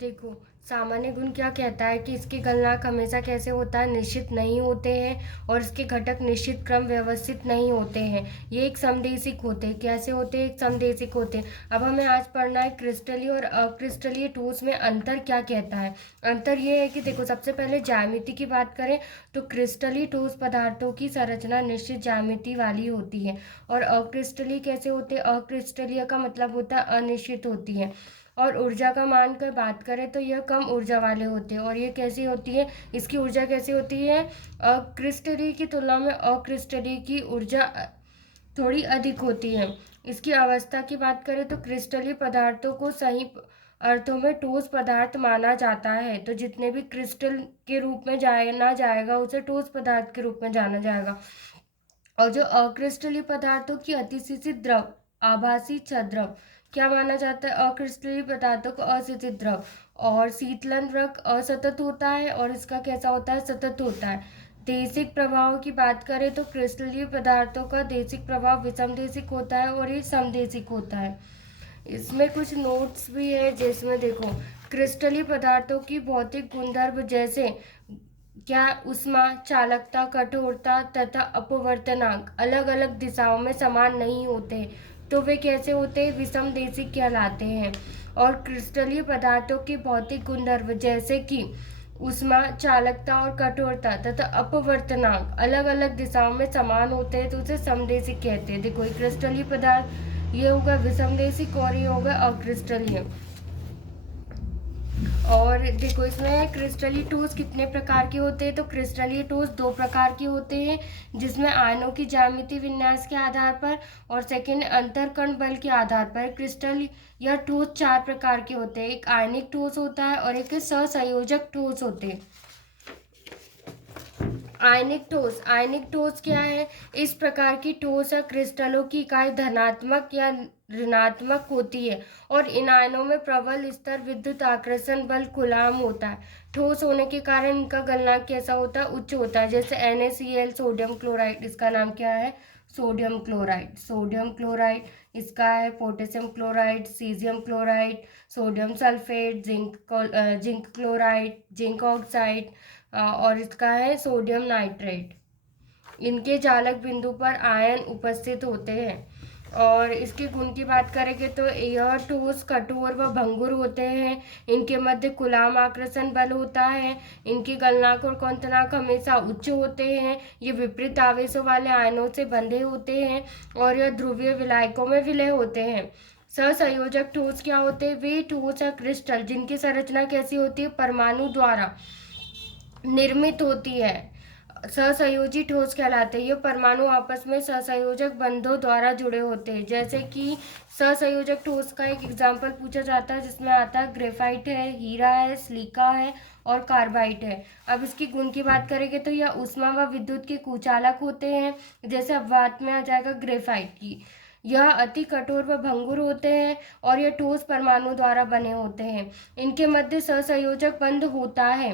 देखो, सामान्य गुण क्या कहता है कि इसके गलनांक हमेशा कैसे होता है, निश्चित नहीं होते हैं और इसके घटक निश्चित क्रम व्यवस्थित नहीं होते हैं। ये एक समदेशिक होते हैं। कैसे होते हैं? एक समदेशिक होते हैं। अब हमें आज पढ़ना है क्रिस्टलीय और अक्रिस्टलीय ठोस में अंतर क्या कहता है। अंतर ये है कि देखो, सबसे पहले ज्यामिति की बात करें तो क्रिस्टलीय ठोस पदार्थों की संरचना निश्चित ज्यामिति वाली होती है और अक्रिस्टलीय कैसे होते हैं? अक्रिस्टलीय का मतलब होता है अनिश्चित होती है। और ऊर्जा का मान कर बात करें तो यह कम ऊर्जा वाले होते हैं। और ये कैसी होती है? इसकी ऊर्जा कैसी होती है? क्रिस्टलीय की तुलना में अक्रिस्टलीय की ऊर्जा थोड़ी अधिक होती है। इसकी अवस्था की बात करें तो क्रिस्टलीय पदार्थों को सही अर्थों में ठोस पदार्थ माना जाता है। तो जितने भी क्रिस्टल के रूप में जाना जाएगा उसे ठोस पदार्थ के रूप में जाना जाएगा। और जो अक्रिस्टलीय पदार्थों की अतिशिशित द्रव, आभासी छद्रव क्या माना जाता है? अक्रिस्टलीय पदार्थों को अशिशित द्रव। और शीतलन द्रव असतत होता है और इसका कैसा होता है? सतत होता है। देशिक प्रभाव की बात करें तो क्रिस्टलीय पदार्थों का देशिक प्रभाव विषमदेशिक होता है और ये समदेशिक होता है। इसमें कुछ नोट्स भी है जिसमें देखो, क्रिस्टलीय पदार्थों की भौतिक गुणधर्म जैसे क्या ऊष्मा, चालकता, कठोरता तथा अपवर्तनांक अलग अलग दिशाओं में समान नहीं होते, तो वे कैसे होते हैं? विषमदेशिक कहलाते हैं। और क्रिस्टलीय पदार्थों के भौतिक गुणधर्म जैसे कि ऊष्मा, चालकता और कठोरता तथा अपवर्तनांक अलग अलग दिशाओं में समान होते हैं, तो उसे समदेशिक कहते हैं। देखो, क्रिस्टलीय पदार्थ ये होगा विषमदेशिक और ये होगा अक्रिस्टलीय। और देखो, इसमें क्रिस्टलीय ठोस कितने प्रकार के होते हैं? तो क्रिस्टलीय ठोस दो प्रकार के होते हैं, जिसमें आयनों की ज्यामितीय विन्यास के आधार पर और सेकेंड अंतरकण बल के आधार पर। क्रिस्टल या ठोस चार प्रकार के होते हैं। एक आयनिक ठोस होता है और एक सहसंयोजक ठोस होते हैं। आयनिक ठोस क्या है? इस प्रकार की ठोस या क्रिस्टलों की इकाई धनात्मक या ऋणात्मक होती है और इन आयनों में प्रबल स्तर विद्युत आकर्षण बल कूलाम होता है। ठोस होने के कारण इनका गलनांक कैसा होता है? उच्च होता है। जैसे NaCl, सोडियम क्लोराइड, इसका नाम क्या है? Sodium chloride. सोडियम क्लोराइड इसका है potassium chloride, caesium chloride, sodium sulphate, zinc chloride, zinc oxide और इसका है सोडियम नाइट्रेट। इनके चालक बिंदु पर आयन उपस्थित होते हैं। और इसके गुण की बात करेंगे तो यह ठोस, कठोर व भंगुर होते हैं। इनके मध्य कूलाम आकर्षण बल होता है। इनके गलनांक और क्वथनांक हमेशा उच्च होते हैं। ये विपरीत आवेशों वाले आयनों से बंधे होते हैं और यह ध्रुवीय विलायकों में विलय होते हैं। सहसंयोजक ठोस क्या होते हैं? वे ठोस या क्रिस्टल जिनकी संरचना कैसी होती है? परमाणु द्वारा निर्मित होती है, सहसंयोजी ठोस कहलाते हैं। ये परमाणु आपस में सहसंयोजक बंधों द्वारा जुड़े होते हैं। जैसे कि सहसंयोजक ठोस का एक एग्जाम्पल पूछा जाता है जिसमें आता है ग्रेफाइट है, हीरा है, सिलिका है और कार्बाइड है। अब इसकी गुण की बात करेंगे तो यह ऊष्मा व विद्युत के कुचालक होते हैं। जैसे अब बात में आ जाएगा ग्रेफाइट की। यह अति कठोर व भंगुर होते हैं और यह ठोस परमाणु द्वारा बने होते हैं। इनके मध्य सहसंयोजक बंध होता है।